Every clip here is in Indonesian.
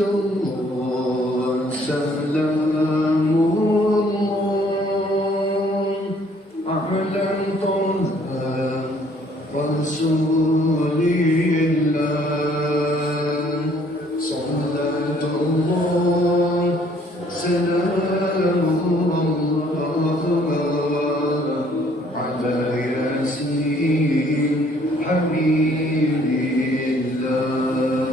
الله سلام الله على طه رسول الله صلاة الله سلام الله على ياسين حبيب الله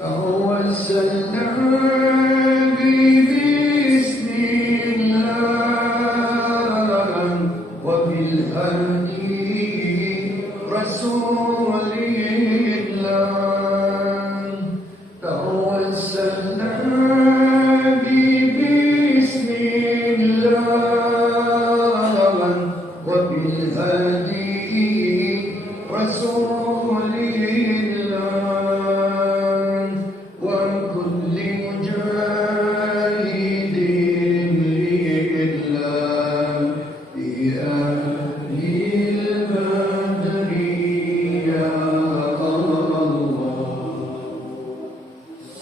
توسلنا ببسم الله وبالهدي رسول الله توسلنا ببسم الله وبالهدي رسول الله وكل مجاهد لله بأهل البدر يا الله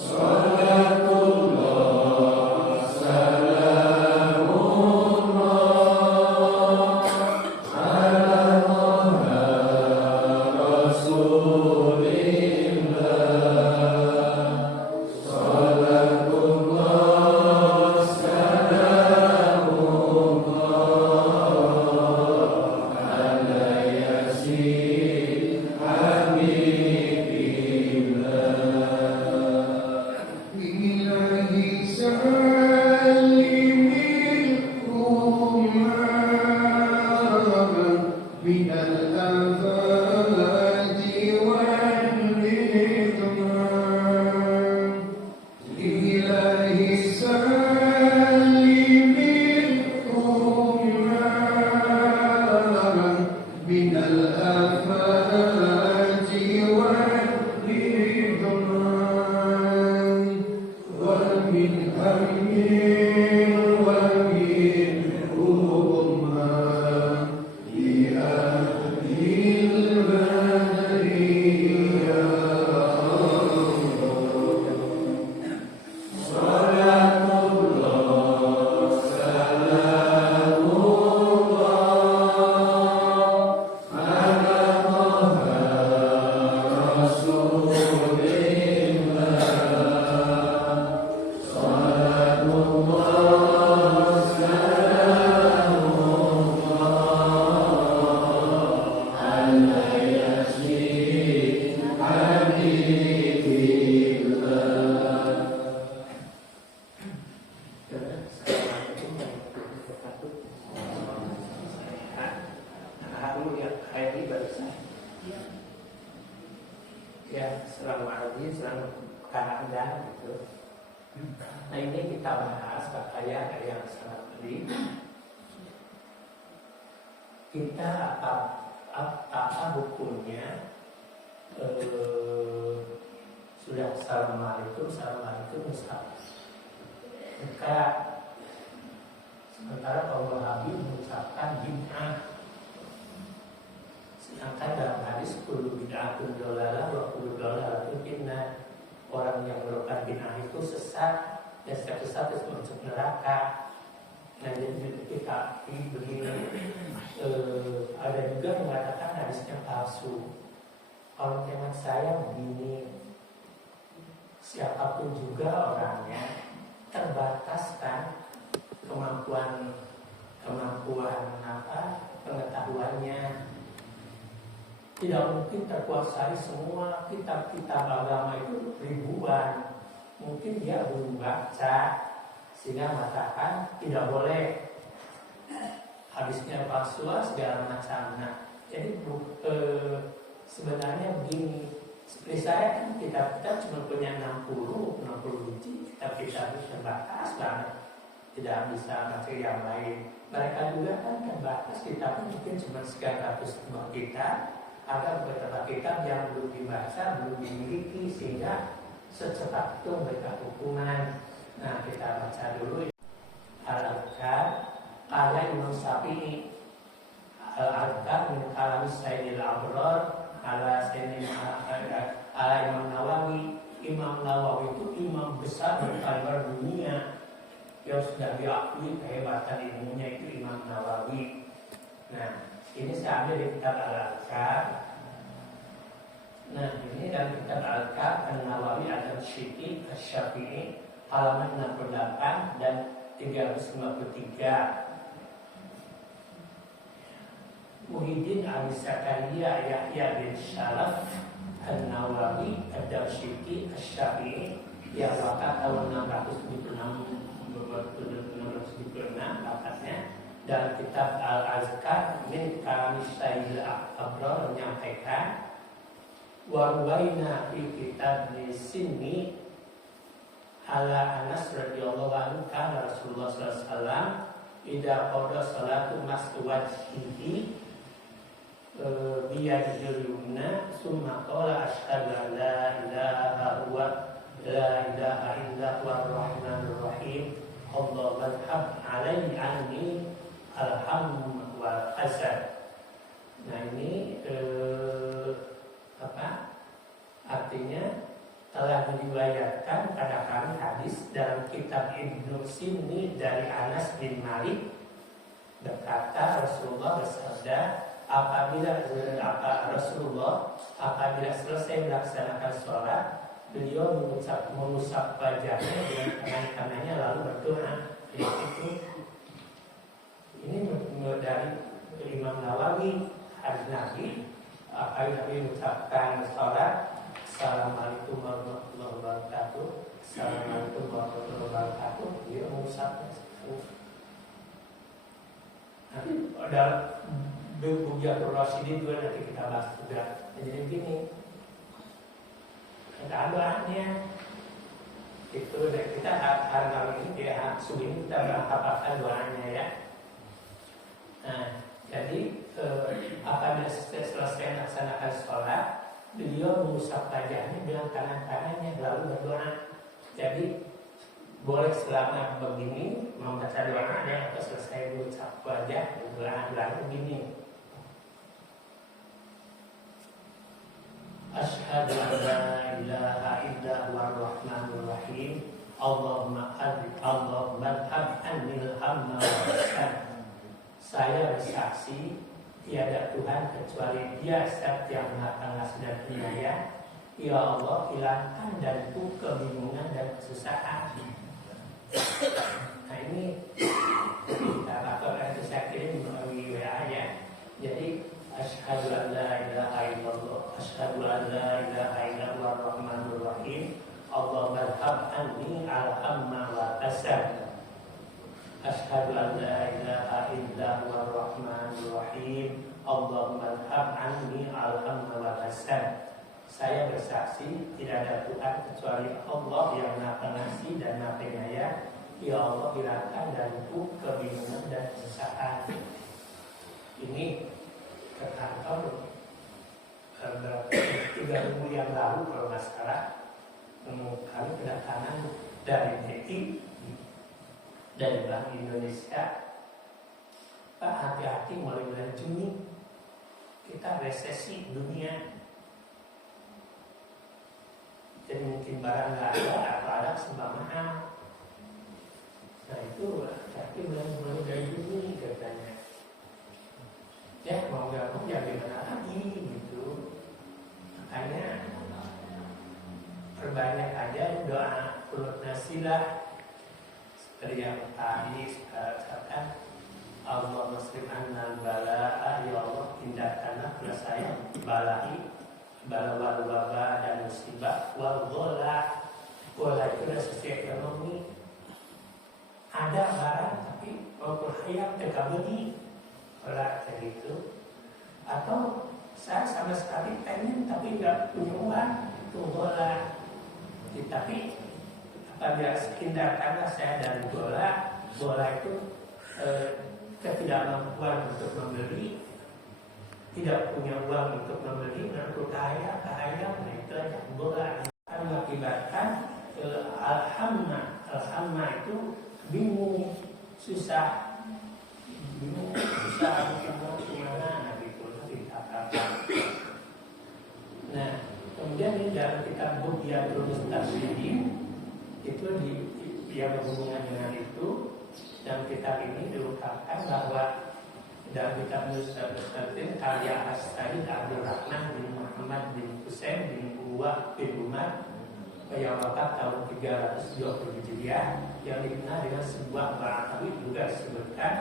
صلاة الله سلام الله على طه رسول إلهي سلم الأمة من الآفات والإثمان إلهي سلم الأمة من الآفات والإثمان ومن هم ومن أمة بأهل البدر يا الله صلاة الله سلام الله على طه رسول الله صلاة الله سلام الله على ياسين حبيب الله Assalamualaikum warahmatullahi wabarakatuh. Harun yang khairi barusan. Ya, selama ini selama keadaan gitu. Nah ini kita bahas pakaian yang sangat penting. Kita apa hukumnya sudah salma itu misal. Maka sementara Allah Habib mengucapkan bid'ah. Sedangkan dalam hadis kullu bid'atun dolalah wa kullu dolalatin finnah. Orang yang melakukan bid'ah itu sesat dan setiap sesat itu masuk neraka. Nah jadi kita begini ada juga yang mengatakan hadisnya palsu. Kalau teman saya begini, siapapun juga orangnya terbatas kan kemampuan pengetahuannya, tidak mungkin terkuasai semua kitab-kitab agama itu ribuan. Mungkin dia belum baca sehingga mengatakan tidak boleh habisnya palsu segala macam. Nah, jadi sebenarnya begini, Seperti saya kan kita cuma punya 60 biji, kita terbatas banget, tidak bisa baca yang lain. Mereka juga kan terbatas, kita mungkin cuma sekian ratus buah kita, ada beberapa kitab yang belum dibaca, belum dimiliki, sehingga secepat itu mereka hukuman. Nah, kita baca dulu Al-Adhkar ala Imam Syafi'i. Al-Adhkar min kalam Sayyidil Abrar ala Imam Nawawi. Imam Nawawi itu imam besar di kalbar dunia yang sudah diakui kehebatan ilmunya, itu Imam Nawawi. Nah, ini saya ambil di kitab Al-Adhkar. Nah, ini dalam kitab Al-Adhkar An-Nawawi Al-Syiti Asy-Syafi'i halaman 68 dan 353. Muhyiddin Al-Zakaria Yahya bin Sharaf An-Nawawi Ad-Syiti Asy-Syafi'i yang wafat tahun 676 wafatnya. Dalam kitab Al-Azkar min kalam Sayyidil Abrar menyampaikan warwaina fi kitab Sinni ala Anas radhiyallahu anhu kana Rasulullah sallallahu alaihi wasallam idza qada salatu maswajhihi biyadil yumna summa qala asyhadu an la ilaha illa huwa ar-rahmanur rahim Allahumma hab alaihi anni alhamdu wal hasan. Nah, ini artinya telah diriwayatkan pada kami hadis dalam kitab Ibnu Sinni dari Anas bin Malik berkata Rasulullah bersabda, apabila selesai melaksanakan sholat, beliau mengusap wajahnya dengan tangan kanannya lalu berdoa. Ini dari Imam Nawawi, hadis Nabi. Nabi mengucapkan sholat, Assalamualaikum warahmatullahi wabarakatuh, Assalamualaikum warahmatullahi wabarakatuh, dia mengusapnya. Nanti ada Bugiatul Rasyidin juga nanti kita bahas juga. Jadi begini, keadaannya itu kita hari ini dia subuh ini kita berhafalkan doanya ya. Nah, jadi apabila selesai melaksanakan sholat, beliau mengusap wajahnya dengan tangan kanannya lalu berdoa. Jadi boleh selama begini membaca doanya atau selesai mengucap wajah berdoa lalu begini. Asyhadu an la ilaha illa huwa ar-rahmanur rahim Allahumma hab anil hamma wal hasan. Saya bersaksi tiada Tuhan kecuali Dia Zat yang Maha Pengasih dan Penyayang. Ya Allah, hilangkan dariku kebingungan dan kesusahan. Nah, ini kita bakal saya kirim melalui WA ya. Jadi asyhadu an la ilaha illallah, asyhadu an la ilaha illallah ar-rahmanur rahim Allahumma hab anni al-hamma wa hasan. Asyhadu an la ilaha illa huwa ar-rahmanur rahim Allahumma hab anni al-hamma wal hasan. Saya bersaksi tidak ada Tuhan kecuali Allah yang Maha Pengasih dan Maha Penyayang. Ya Allah, hilangkan dariku kebingungan dan kesusahan. Ini terkantor 3 minggu yang lalu kalau nggak salah, kami kedatangan dari TI dari Bank Indonesia. Pak, hati-hati mulai bulan Juni kita resesi dunia. Jadi mungkin barang nggak ada atau ada serba mahal. Nah itu hati-hati mulai dari Juni katanya. Ya mau nggak mau ya gimana lagi gitu. Makanya perbanyak aja doa kunut nasilah. Seperti yang tadi katakan, Allah muslim annal bala'a, ya Allah hindarkanlah kepada saya bala wabah dan musibah wal ghala. Ghala itu adalah sisi ekonomi. Ada barang tapi waktu hayat mereka beli ghala kayak gitu. Atau saya sama sekali pengen tapi nggak punya uang. bola. Tapi apabila hindarkanlah saya dari bola itu ketidakmampuan untuk membeli, tidak punya uang untuk membeli, menurut kaya, nah itu aja bola akan mengakibatkan alhamma itu bingung, susah gimana Nabi itu dikatakan. Nah, kemudian di dalam kitab Bughyatul Mustafsidin itu dia berhubungan dengan itu, dan kitab ini diungkapkan bahwa dalam kitab Mustafsidin karya As-Said Abdul Rahman bin Muhammad bin Husain bin Uwah bin Umar yang wafat tahun 320 Hijriah, yang dikenal dengan sebuah barangkali juga disebutkan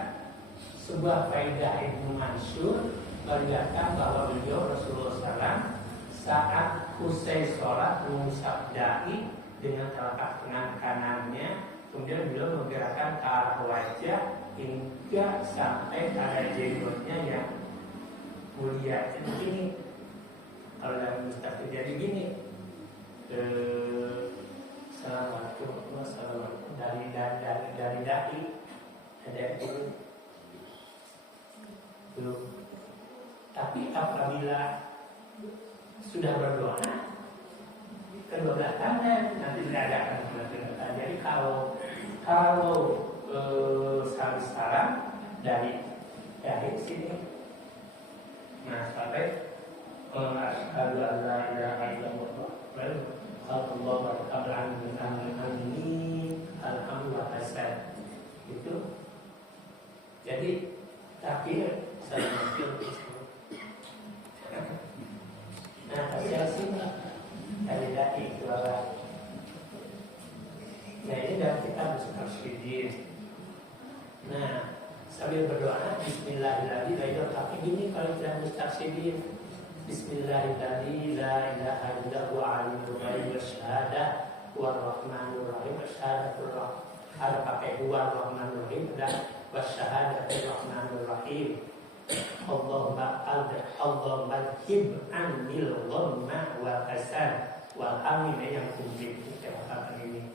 sebuah faedah Ibnu Mansur meriwayatkan bahwa beliau Rasulullah SAW saat usai sholat mensabda'i dengan telapak tangan kanannya, kemudian beliau menggerakkan ke arah wajah hingga sampai pada jenggotnya yang mulia. Jadi gini, kalau dalam mustahil jadi gini, Assalamualaikum dari dahi ada itu belum. Tapi apabila sudah berdoa kedua belah tangan nanti tidak ada akan. Jadi kalau salam dari sini, nah sampai asyhadu an la ilaha illallah Allah alhamdulillah itu. Jadi takbir saya nah sini dari daki suara. Nah ini dalam kitab Mustafsidin. Nah sambil berdoa Bismillahirrahmanirrahim. Tapi gini kalau dalam Mustafsidin, Bismillahirrahmanirrahim, la ilaha illallah alimul ghaib wasyahadah warrahmanur rahim. Wasyahadatul rahim ada pakai warrahmanur rahim dan wasyahadatul rahmanur rahim. Allahumma hib anil ghamma wal hasan wal amin yang kumplit kata ini.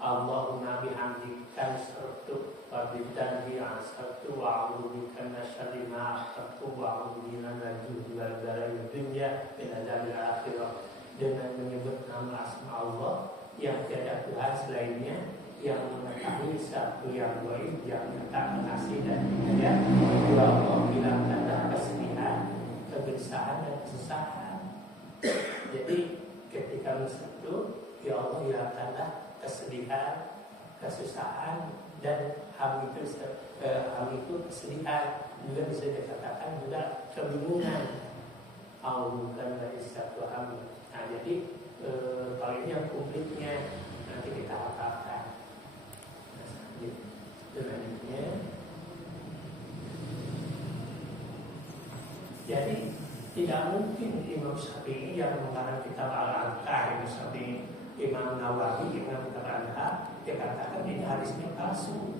Allahumma bihamdika nasrtu wa bidzanbi asrtu wa a'udzu bika min syarri ma akhtartu wa a'udzu bika min al-judi wal bala'i dunya min adzabil akhirah. Dengan menyebut nama asma Allah yang tiada Tuhan selainnya, yang mengetahui satu yang gaib, yang nyata kasih dan hidayah. Ya Allah, bilang tanda kesedihan, kegelisahan dan kesusahan. Jadi ketika itu ya Allah bilang tanda kesedihan, kesusahan, dan ham itu kesedihan, juga bisa dikatakan juga kebingungan. Bukan dari satu ham. Nah jadi kalau ini yang publiknya nanti kita hafalkan. Selanjutnya, jadi tidak mungkin Imam Syafi'i yang mengarang kitab Al-Anqa, Imam Syafi'i, Imam Nawawi, Imam Al-Anqa, dia katakan ini hadisnya palsu.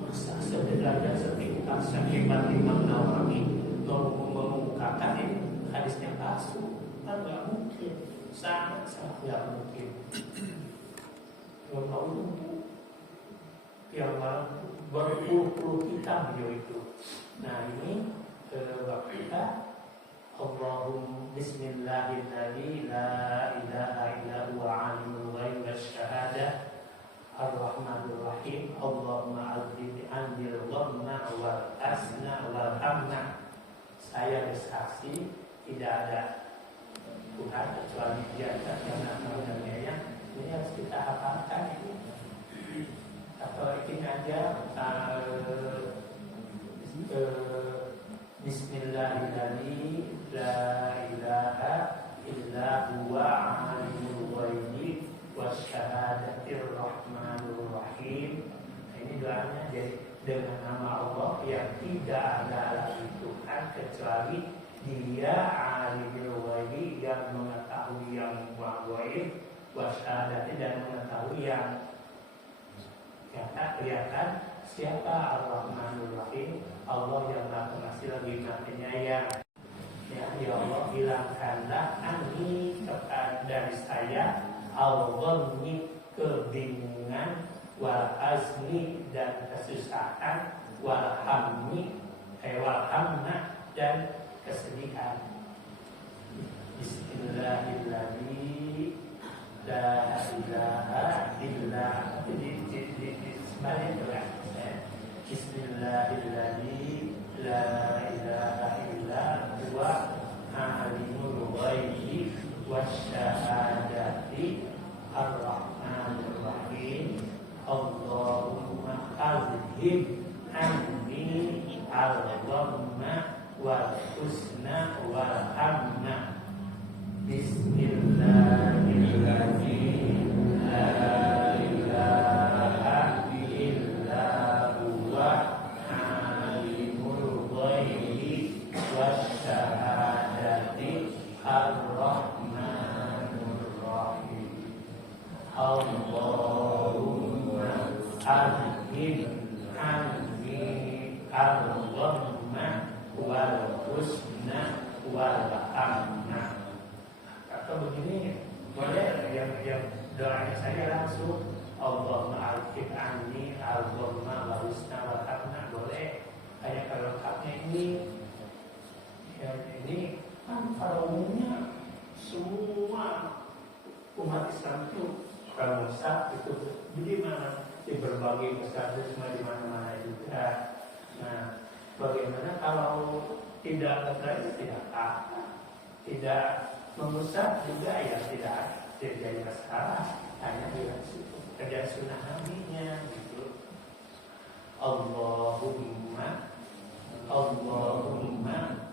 Masa sederhana seperti Imam Nawawi mengungkapkan ini hadisnya palsu? Kan nggak mungkin, sangat nggak mungkin. Imam Nawawi yang berpuluh-puluh kitab beliau itu. Nah ini bab kita Allahumma bismillahirrahmanirrahim la ilaha illa huwa alimul ghaib wasyahadah ar-rahmanur rahim. Allahumma adzib anil dhamma wal asna wal hamna. Saya bersaksi tidak ada Tuhan kecuali Dia yang namanya yang ini harus kita hafalkan ini. Atau ini aja Bismillahirrahmanirrahim la ilaha illa huwa alimul ghaibi wasyahadatir rahmanur rahim. Ini doanya jadi dengan nama Allah yang tidak ada lagi Tuhan kecuali Dia alimul ghaibi, yang mengetahui yang gaib, wasyahadatir, dan mengetahui yang tak kelihatan. Siapa Ar-Rahmanur Rahim? Allah yang Maha Pengasih lagi Maha Penyayang. Ya Allah, hilangkanlah anhi kepada dari saya, al-ghammi kebingungan, wal azni dan kesusahan, wal hammi wal hamna dan kesedihan. Bismillahirrahmanirrahim. La ilaha illa Bismillahirrahmanirrahim. La ilaha illa huwa alimul ghaibi wasyahadati ar-rahmanir rahim. Allahumma azhib anni al-ghamma wal husna wal hamna. Bismillahirrahmanirrahim. La ilaha illa huwa alimul ghaibi wasyahadati ar-rahmanir rahim. Allahumma azhib anni al-ghamma wal husna wal hamna. Atau begini, boleh yang doanya saya langsung, Allahumma azhib anni al-ghamma wal husna wal hamna, boleh. Hanya kalau lengkapnya ini kan pada umumnya semua umat Islam itu kalau musaf itu di mana, di berbagai pesantren di mana-mana juga. Nah, bagaimana kalau tidak berarti tidak apa, tidak mengusap juga ya tidak jadi masalah, hanya kerja sunnah nabinya gitu. Allahumma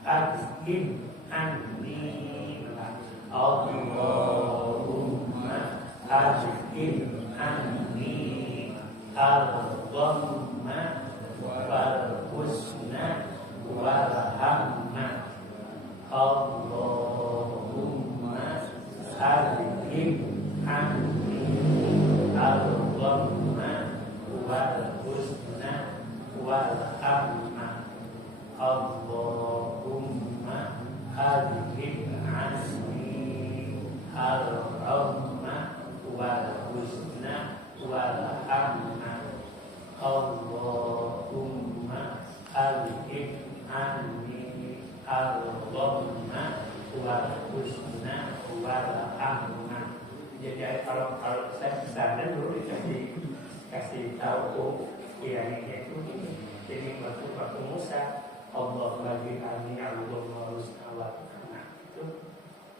azhib anni Allahumma azhib anni al-ghamma wal husna wal hamna. Allahumma azhib anni al-ghamma wal husna wal hamna. Allahumma azhib anni al-ghamma wal husna wal hamna. Allahumma azhib anni al-ghamma wal husna wal hamna. Jadi kalau saya kesana dulu kasih tahu kiainya itu ini. Jadi waktu Musa Allah bagi kami al-ghamma wal husna wal hamna itu.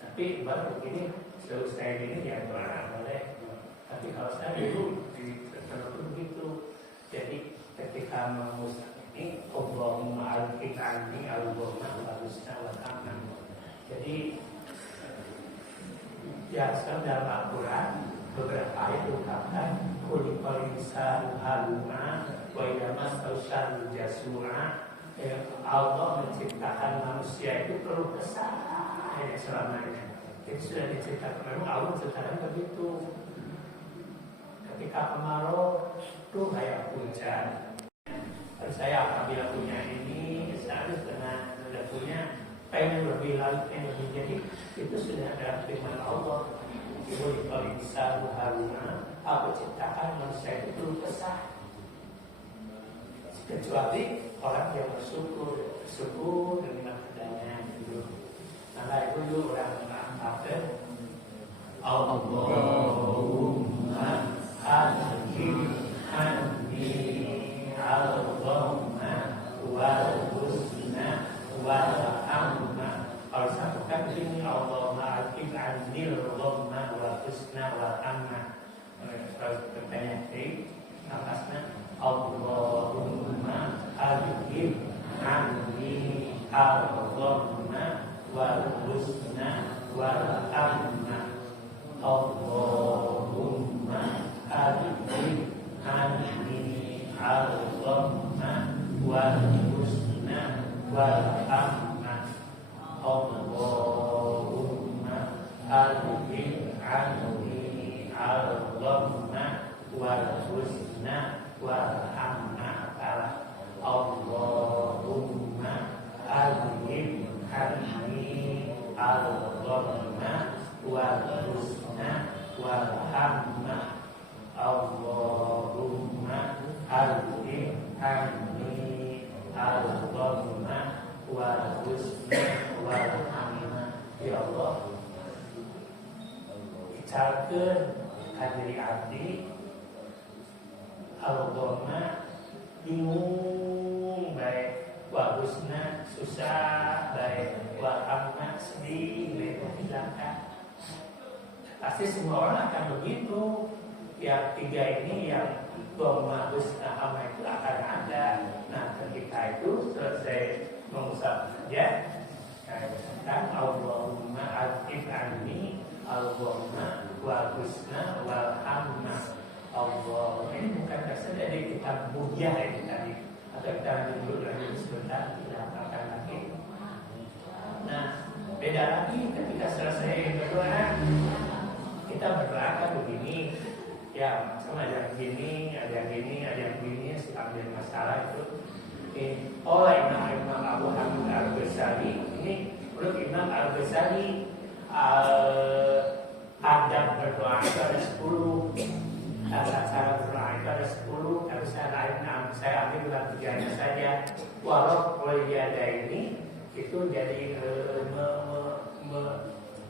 Tapi baru begini selesai ini ya boleh. Tapi kalau saya dulu tertentu begitu. Jadi ketika mengusap ini Allahumma azhib anni al-ghamma wal husna wal hamna. Jadi jelaskan dalam Al-Quran beberapa ayat diungkapkan kulikal insanu haluma wa idza massahu syarru jazua. Allah menciptakan manusia itu perlu kesal selamanya. Jadi sudah diceritakan, memang Allah menciptakan begitu. Ketika kemarau itu kayak hujan. Dan saya apabila punya ini, saya sudah punya pengen lebih lagi, pengen lebih. Jadi itu sudah ada firman Allah. Ibu kalau bisa haruna, aku ciptakan manusia itu perlu kesah. Kecuali orang yang bersyukur dengan adanya itu. Maka itu dulu orang mengatakan Allahumma azhib anni al-ghamma wal husna wal hamna. Kalau satukan ini Allahumma azhib anni al-ghamma wal husna wal hamna. Kalau bertanya di atasnya Allahumma azhib anni al-ghamma wal husna wal hamna. Allahumma azhib anni al-ghamma wal husna wal hamna. Allahumma azhib anni al-ghamma wal husna wal hamna. Allahumma azhib anni al-ghamma wal husna wal hamma. Allahumma azhib anni al-ghamma wal huzna wal hamma. Ya Allah, icalkeun ka diri abdi al-ghamma bingung bae, wa huzna susah bae, wa hamma sedih bae, menghilangkan. Pasti semua orang akan begitu. Yang tiga ini yang dhamma husna hamma itu akan ada. Nah, ketika itu selesai mengusap ya, katakan Allahumma azhib anni al-ghamma wal husna wal hamma. Allah ini bukan dasar dari kitab Buhyah ini tadi, atau kita dulu lagi sebentar kita akan lagi. Nah, beda lagi ketika selesai berdoa, kita berdoa begini. Ya, sama ada yang gini, ada yang gini, ada yang gini, ambil masalah itu. Oleh Imam Abu Hamid Al-Ghazali, ini menurut Imam Al-Ghazali adab berdoa itu ada 10. Tata cara berdoa itu ada 10. Tapi saya ambil dalam 3-nya saja. Walau ada ini itu jadi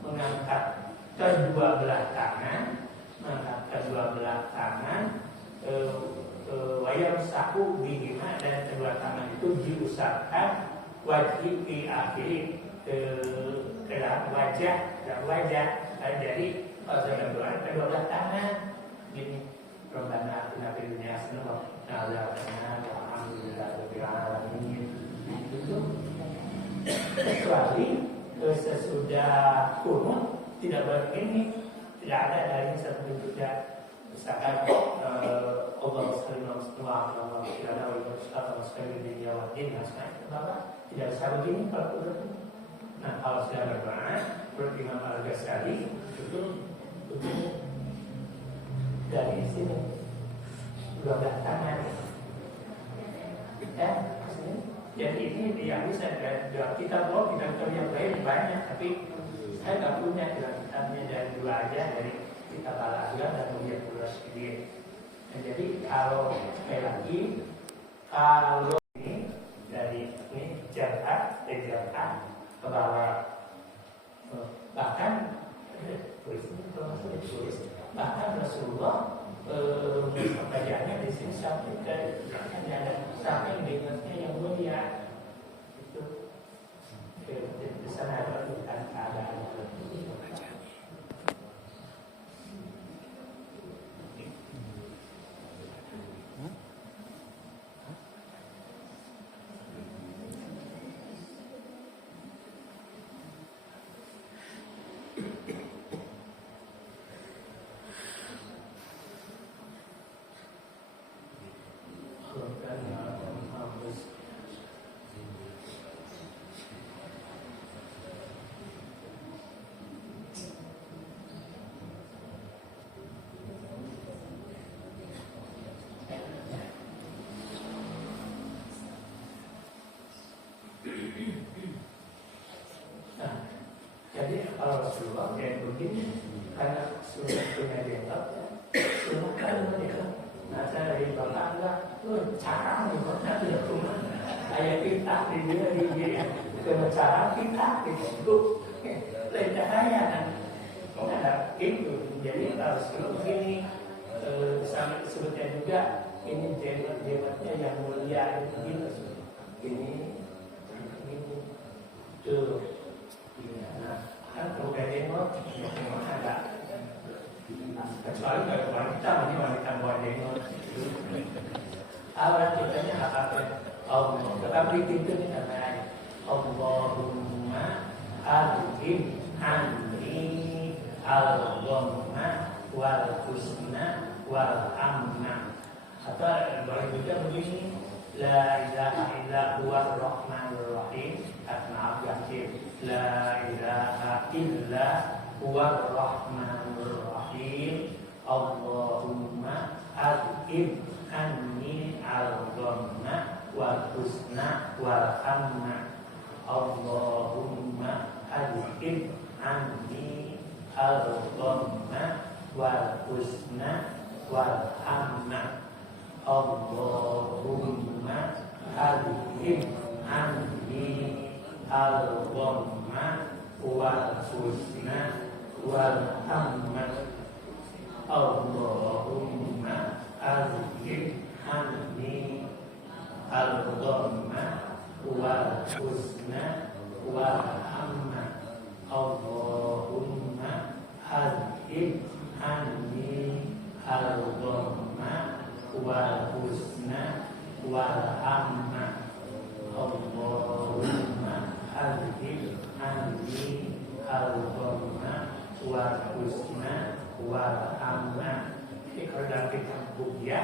mengangkat kedua belah tangan, kedua belah tangan, wayam saku bihima, dan kedua tangan itu diusapkan wajib di akhiri ke dalam wajah, dari kalau doa kedua belah tangan gini, Rabbana atina fid dunya hasanah wa qina adzabannar walhamdulillahi alamin. Itu kecuali sesudah kunut tidak begini. Tidak ada dari satu bentuknya. Misalkan Allah Subhanahu wa taala tidak bisa begini kalau itu. Nah, kalau sudah berdoa, menurut Imam Al-Ghazali itu dari sini dua belah tangan. Ya, sini. Jadi ini yang bisa kita bawa kita yang lain banyak, tapi saya nggak punya kitabnya, dari dua aja, dari kitab Al-Azhar dan Muhyid Al-Rasyidin. Nah, jadi kalau sekali lagi, kalau ini dari ini jabhat ke bawah, bahkan bahkan Rasulullah bacaannya di sini sampai sampai dengannya yang mulia itu di sana ada keadaan. Jadi kalau Rasulullah kayak begini, karena sudah punya jenggot, sudah kan dia. Nah, saya dari bapak enggak, cara jengotnya tidak cuma kayak kita di dia dengan cara kita itu lain cahaya kan. Nah, itu jadi kalau Rasulullah begini, sampai disebutnya juga ini jenggotnya yang mulia itu ini tuh. Nah, kan kalau kayak jenggot ada, kecuali kalau wanita, ini wanita bawa jenggot. Awal kitanya apa? Allah, tetapi itu ini namanya Allahumma azhib anni al-ghamma wal husna wal hamma. Atau boleh juga begini, la ilaha illa huwa ar-rahmanur rahim. Maaf yakin, la ilaha illa huwa ar-rahmanur rahim. Allahumma azhib anni al-ghamma wal husna wal hamma. Allahumma azhib anni al-ghamma wal husna wal hamna. Allahumma adhib anni al-ghamma wal husna wal hamma. Allahumma adhib anni al-ghamma wal husna wal hamma. Allahumma adhib anni al-ghamma wal husna wal hamma. Allahumma adhib anni al-ghamma wal husna wal hamma. Jadi kalau dalam kitab Bukhya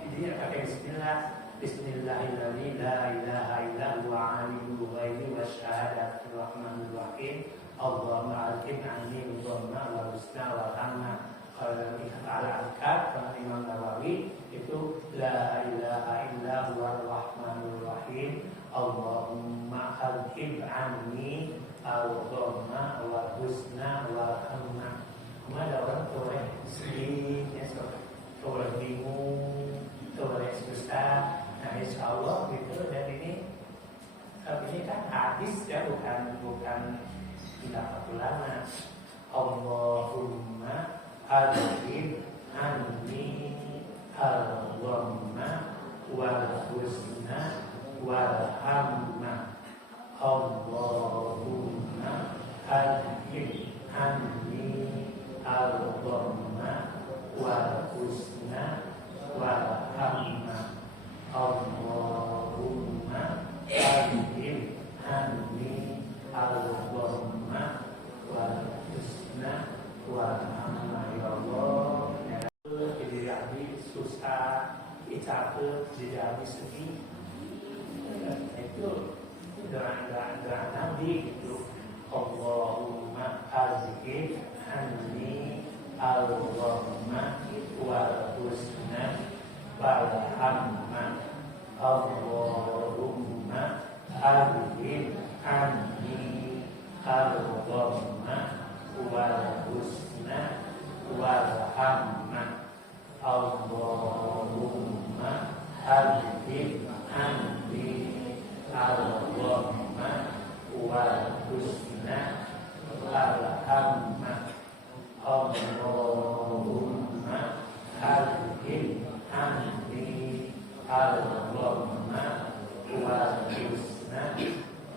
ini pakai bismillah. Bismillahirrahmanirrahim. La ilaha illa huwa alimul ghaibi wasyahadatir rahmanir rahim. Allahumma adhib anni al-ghamma wal husna wal hamma. Kalau dalam kitab Al-Adhkar dari Imam Nawawi itu la ilaha illa huwar rahmanur rahim. Allahumma adhib anni al-ghamma wal husna wal hamma. Ada orang toleh sedih, toleh bingung, toleh susah. Nah insya Allah gitu. Dan ini kan hadis ya, bukan pendapat ulama. Allahumma adhib anni al-ghamma wal husna wal hamma. Allahumma adhib anni al-ghamma wal husna wal hamma. Allahumma adhib anni al-ghamma wal husna wal hamma. Ya Allah, jadi habis susah, capek, jadi habis sedih. Itu doa Nabi gitu. Allahumma adhib anni al-ghamma wal husna wal hamma. Allahumma adhib anni al-ghamma wal husna wal hamma. Allahumma adhib anni al-ghamma wal husna wal hamma. Allahumma adhib anni al-ghamma wal husna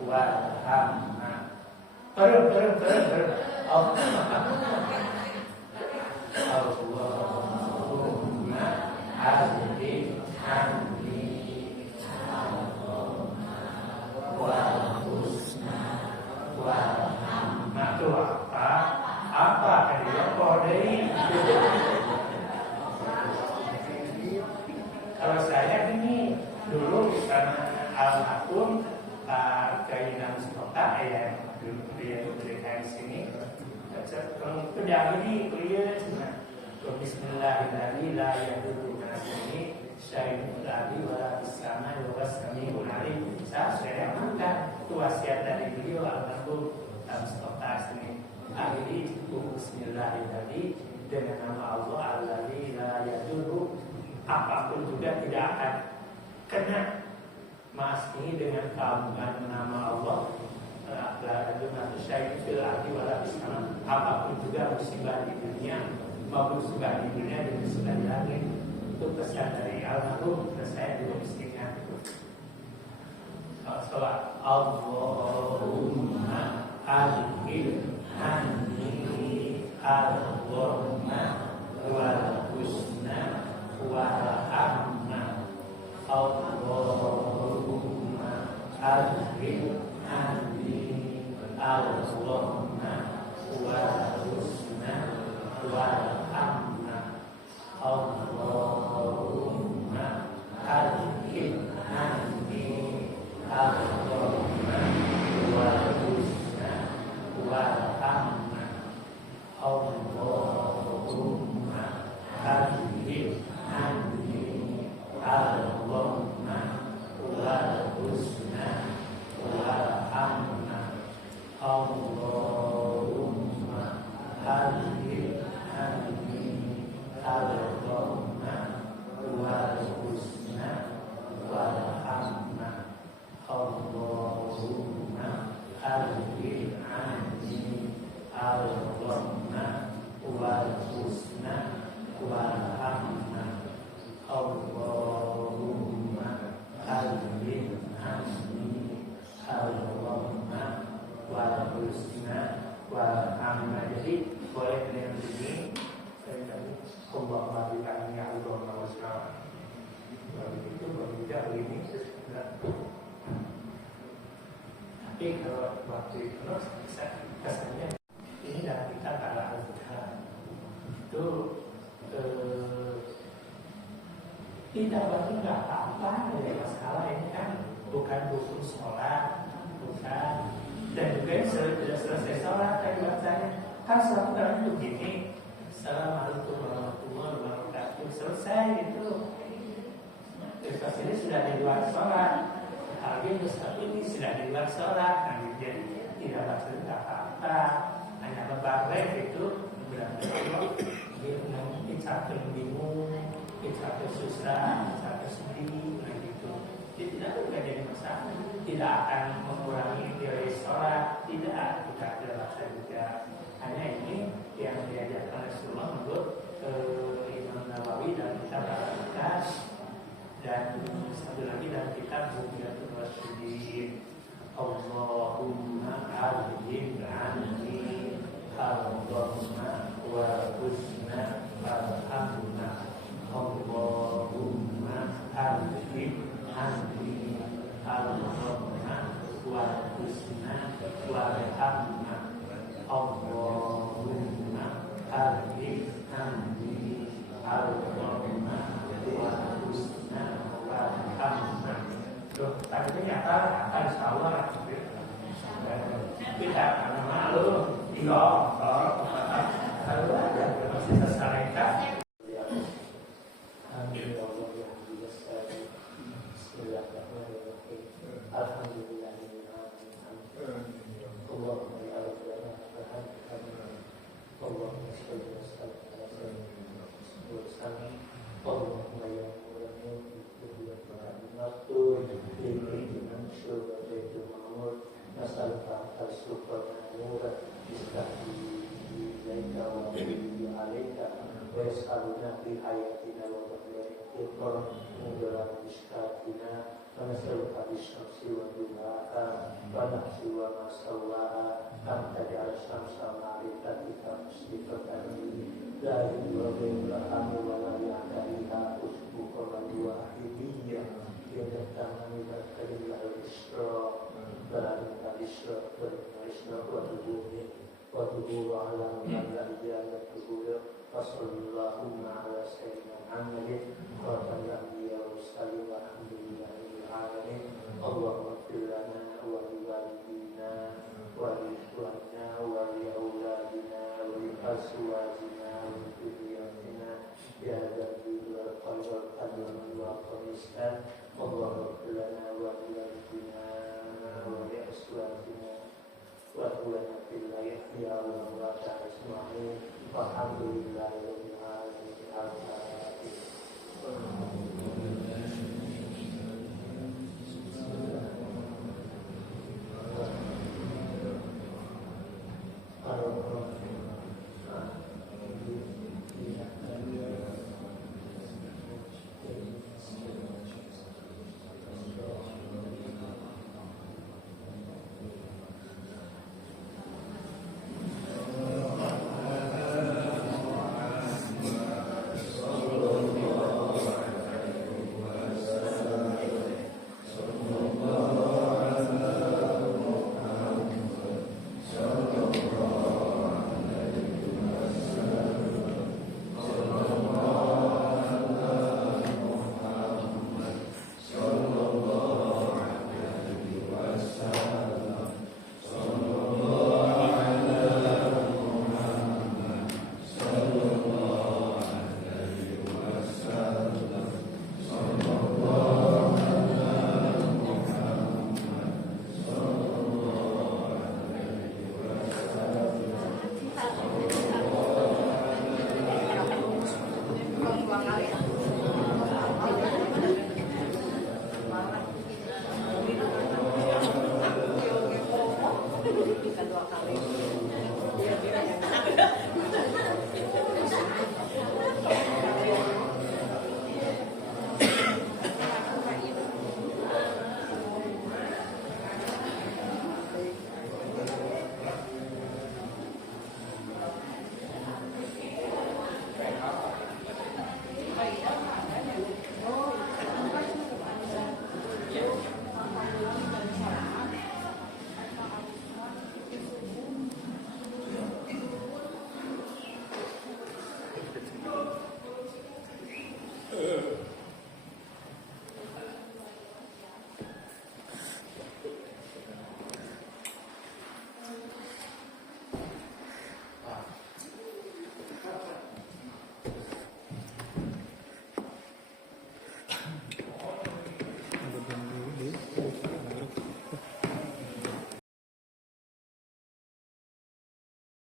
wal hamma. Allahumma adhib anni al-ghamma wal husna wal hamma. Itu apa kan dia kodei. Kalau saya ini dulu karena almarhum Pak Kiai Mustafa ya dulu dia di sini. Itu dahulu kuliah cuma Bismillahirrahmanirrahim. La yadurru ma'asmi syai'un abi wala bisama wa sami'un alim. Saya amalkan itu wasiat dari beliau almarhum Mustafa sini. Akhiri Bismillahirrahmanirrahim dengan nama Allah alladzi la yadurru, apapun juga tidak akan kena. Mas ini dengan kandungan nama Allah la yadurru syai'un fil ardi wala fis sama. Apapun juga musibah di dunia maupun musibah di dunia dan musibah di langit. Itu pesan dari almarhum dan saya juga miskinnya. Salat Allahumma adhib anni al-ghamma wal husna wal hamma. Allahumma adhib anni al-ghamma wal husna wal hamma. Allahumma adhib anni al-ghamma wal husna wal hamma. Allahumma adhib anni al-ghamma wal husna wal hamma. Allahumma adhib anni tidak begini terus enggak. Tapi kalau waktu itu bisa kesannya ini dah kita kalah muda itu tidak berarti nggak apa-apa dari masalah ini kan bukan rukun sholat, bukan, dan juga sudah selesai sholat tadi bacanya kan sholat kan begini, assalamualaikum warahmatullahi wabarakatuh, selesai itu. Terus ini sudah di luar sholat, lagi Ustaz ini sudah di luar sholat, nah jadi tidak maksud apa-apa, hanya lebar itu berarti kalau dia mungkin satu bingung, satu susah, satu sedih, gitu. Tidak jadi masalah, tidak akan mengurangi nilai sholat, tidak terasa juga. Hanya ini yang diajarkan Rasulullah menurut Imam Nawawi dan kitab Al-Ikhlas, dan satu lagi dalam kitab Bughyatul Rasyidin. Allahumma alim anni al-dhamma wa husna al-hamna. Allahumma alim anni al-dhamma wa husna al-hamna. Allahumma alim anni al-dhamma wa husna al-hamna. Tapi ternyata insya Allah kita karena malu tidak kalau ada masih terselengkat. ويسألنا في حياتنا وبركاتنا ونجرنا بشكاتنا ونسألك بالشمس وضحاها ونفس وما سواها أن تجعل الشمس معرفتك مشرقة لا يضرب لها ولا يعتريها أسبوع الواحدية يدتنا من الكلمة الإشراق فلنك الإشراق والإشراق وتدور على مبلغ إجابته وصلى اللهم على سيدنا محمد خاتم الأنبياء والمرسلين والحمد لله رب العالمين. اللهم اغفر لنا ولوالدينا ولإخواننا ولأولادنا ولأزواجنا ولذرياتنا يا ذا الجود والقدر والقدر والإحسان. اللهم اغفر لنا ولوالدينا ولأزواجنا وأخوانا في الله يحيى والأموات أجمعين. والحمد لله رب العالمين.